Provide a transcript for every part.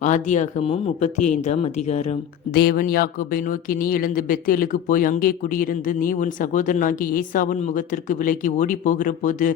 ஆதியாகமம் 35ஆம் அதிகாரம். தேவன் யாக்கோபை நோக்கி, நீ எழுந்து பெத்தேலுக்கு போய் அங்கே குடியிருந்து நீ உன் சகோதரனாகிய ஏசாவின் முகத்திற்கு விலகி ஓடி போகிற போது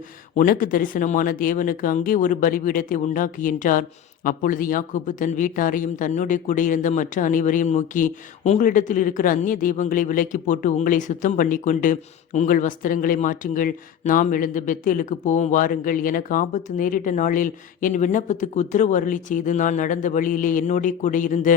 உனக்கு தரிசனமான தேவனுக்கு அங்கே ஒரு பலிபீடத்தை உண்டாக்கு என்றார். அப்பொழுது யாக்கோபு தன் வீட்டாரையும் தன்னுடைய கூட இருந்த மற்ற அனைவரையும் நோக்கி, உங்களிடத்தில் இருக்கிற அந்நிய தெய்வங்களை விலக்கி போட்டு உங்களை சுத்தம் பண்ணிக்கொண்டு உங்கள் வஸ்திரங்களை மாற்றுங்கள். நாம் எழுந்து பெத்தேலுக்கு போவோம் வாருங்கள். எனக்கு ஆபத்து நேரிட்ட நாளில் என் விண்ணப்பத்துக்கு உத்தரவு அருளி செய்து நான் நடந்த வழியிலே என்னோட கூட இருந்த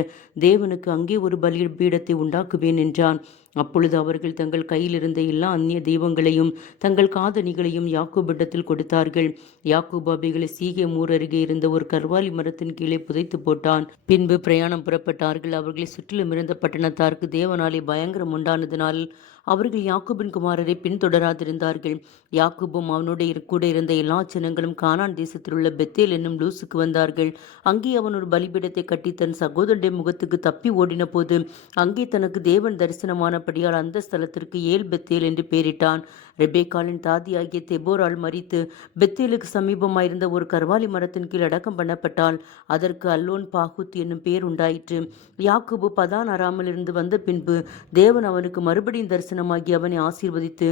தேவனுக்கு அங்கே ஒரு பலிபீடத்தை உண்டாக்குவேன் என்றான். அப்பொழுது அவர்கள் தங்கள் கையில் இருந்த எல்லா அந்நிய தெய்வங்களையும் தங்கள் காதணிகளையும் யாக்கோபிடத்தில் கொடுத்தார்கள். யாக்கோபு அவைகளை சீகேமூர் அருகே இருந்த ஒரு கர்வாலி மரத்தின் கீழே புதைத்து போட்டான். பின்பு பிரயாணம் புறப்பட்டார்கள். அவர்களை சுற்றிலும் இருந்த பட்டணத்தாருக்கு தேவனாலே பயங்கரம் உண்டானதினால் அவர்கள் யாக்கோபின் குமாரரை பின்தொடராதிருந்தார்கள். யாக்கோபும் அவனுடைய கூட இருந்த எல்லா ஜனங்களும் கானான் தேசத்தில் உள்ள பெத்தேல் என்னும் லூசுக்கு வந்தார்கள். அங்கே அவன் ஒரு பலிபீடத்தை கட்டி தன் சகோதரனுடைய முகத்துக்கு தப்பி ஓடின போது அங்கே தனக்கு தேவன் தரிசனமானபடியால் அந்த ஸ்தலத்திற்கு ஏல் பெத்தேல் என்று பெயரிட்டான். ரெபேக்காலின் தாதியாகிய தெபோரால் மரித்து பெத்தேலுக்கு சமீபமாயிருந்த ஒரு கர்வாலி மரத்தின் கீழ் அடக்கம் பண்ணப்பட்டால் அதற்கு அல்லோன் பாகுத் என்னும் பெயர் உண்டாயிற்று. யாக்கோபு பதான் அராமில் இருந்து வந்த பின்பு தேவன் அவனுக்கு மறுபடியும் தரிசனமாகி அவனை ஆசீர்வதித்து,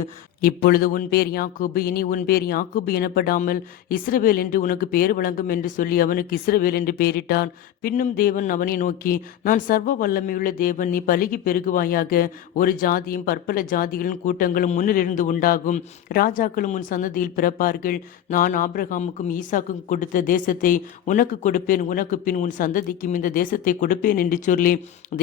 இப்பொழுது உன் பேர் யாக்கோபு, இனி உன் பேர் யாக்கோபு எனப்படாமல் இஸ்ரவேல் என்று உனக்கு பேர் வழங்கும் என்று சொல்லி அவனுக்கு இஸ்ரவேல் என்று பெயரிட்டான். பின்னும் தேவன் அவனை நோக்கி, நான் சர்வ வல்லமையுள்ள தேவன், நீ பலுகி பெருகுவாயாக. ஒரு ஜாதியும் பற்பல ஜாதிகளின் கூட்டங்களும் முன்னிலிருந்து உண்டாகும். ராஜாக்களும் உன் சந்ததியில் பிறப்பார்கள். நான் ஆபிரகாமுக்கும் ஈசாக்கும் கொடுத்த தேசத்தை உனக்கு கொடுப்பேன், உனக்கு பின் உன் சந்ததிக்கும் இந்த தேசத்தை கொடுப்பேன் என்று சொல்லி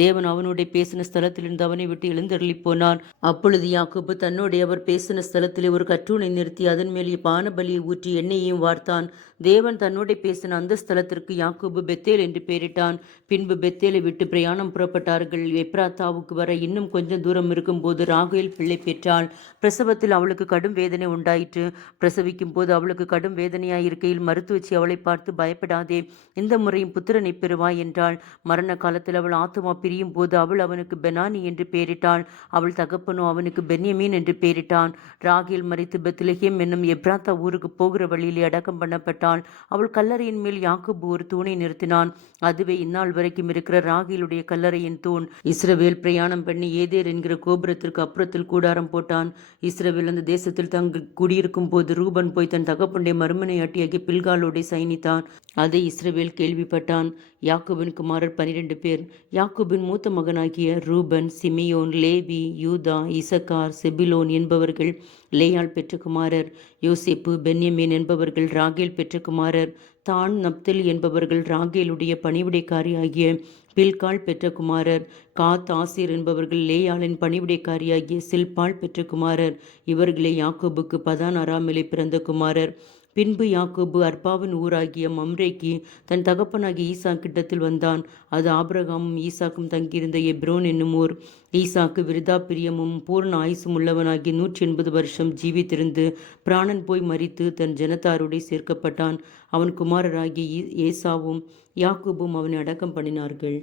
தேவன் அவனுடைய பேசின ஸ்தலத்திலிருந்து அவனை விட்டு எழுந்தருளி போனான். அப்பொழுது யாக்கோபு தன்னுடைய அவர் பேசின ஸ்தலத்திலே ஒரு கற்றூனை நிறுத்தி அதன் மேலே பானபலியை ஊற்றி எண்ணெயையும் வார்த்தான். தேவன் தன்னோட பேசின அந்த ஸ்தலத்திற்கு யாக்கோபு பெத்தேல் என்று பெயரிட்டான். பின்பு பெத்தேலை விட்டு பிரயாணம் புறப்பட்டார்கள். எப்ராத்தாவுக்கு வர இன்னும் கொஞ்சம் தூரம் இருக்கும் போது ராகேல் பிள்ளை பெற்றாள். பிரசவத்தில் அவளுக்கு கடும் வேதனை உண்டாயிற்று. பிரசவிக்கும் போது அவளுக்கு கடும் வேதனையாயிருக்கையில் மருத்துவச்சி அவளை பார்த்து, பயப்படாதே, இந்த முறையும் புத்திரனை பெறுவாய் என்றாள். மரண காலத்தில் அவள் ஆத்துமா பிரியும் போது அவள் அவனுக்கு பெனானி என்று பெயரிட்டாள். அவள் தகப்பனோ அவனுக்கு பென்யமீன் என்று பெயரிட்டான். ராகேல் மரித்து பெத்லெகேம் என்னும் எப்ராத்தா ஊருக்கு போகிற வழியிலே அடக்கம் பண்ணப்பட்டாள். அவள் கல்லறையின் மேல் யாக்கோபு ஒரு தூணை நிறுத்தினான். அதுவே இந்நாள் வரைக்கும் இருக்கிற ராகேலுடைய கல்லறையின் தூண். இஸ்ரவேல் பிரயாணம் பண்ணி ஏதேர் என்கிற கோபுரத்திற்கு அப்புறத்தில் கூடாரம் போட்டான். இஸ்ரவேல் அந்த தேசத்தில் தங்க குடியிருக்கும் போது ரூபன் போய் தன் தகப்பனுடைய மறுமனையாட்டியாகிய பில்காலோடை சயனித்தான். அதை இஸ்ரவேல் கேள்விப்பட்டான். யாக்கோபின் குமாரர் 12 பேர். யாக்கோபின் மூத்த மகனாகிய ரூபன், சிமியோன், லேவி, யூதா, இசக்கார், செபிலோன் என்பவர்கள் லேயாள் பெற்ற குமாரர். யோசேப்பு, பென்யமீன் என்பவர்கள் ராகேல் பெற்ற குமாரர். தான், நப்தலி என்பவர்கள் ராகேலுடைய பணிவிடைக்காரி ஆகிய பில்காள் பெற்ற குமாரர். காத், ஆசீர் என்பவர்கள் லேயாளின் பணிவிடைக்காரியாகிய சில்பாள் பெற்ற குமாரர். இவர்களே யாக்கோபுக்கு பதான் அராமிலே பிறந்த குமாரர். பின்பு யாக்கோபு அர்பாவின் ஊராகிய மம்ரேக்கு தன் தகப்பனாகிய ஈசாக் கிட்டத்தில் வந்தான். அது ஆபிரகாமும் ஈசாக்கும் தங்கியிருந்த எப்ரோன் என்னும் ஊர். ஈசாக்கு விருதாப்பிரியமும் பூர்ண ஆயுசும் உள்ளவனாகி 180 வருஷம் ஜீவித்திருந்து பிராணன் போய் மரித்து தன் ஜனத்தாருடைய சேர்க்கப்பட்டான். அவன் குமாரராகிய ஏசாவும் யாக்கோபும் அவனை அடக்கம் பண்ணினார்கள்.